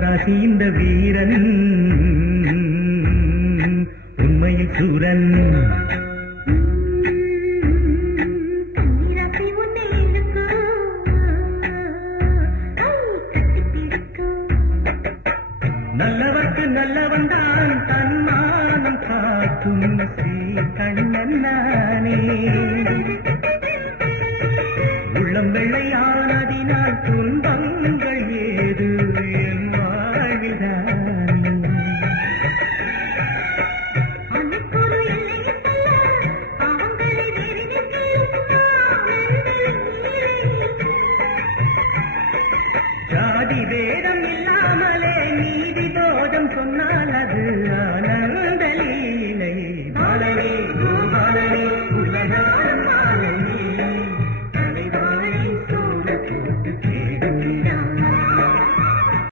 Marasi இந்த வீரன் உண்மையில் சூரன். நல்லவர்க்கு நல்லவன் தான் தன்மானம் காக்கும் கண்ணன் நானே. உள்ளம் வெள்ளையானதினால் துன்பங்கள் ஏது என் வாழ்வில்தானே. ஜாதி வேதம் இல்லாமலே நீதி போதம் சொன்னார்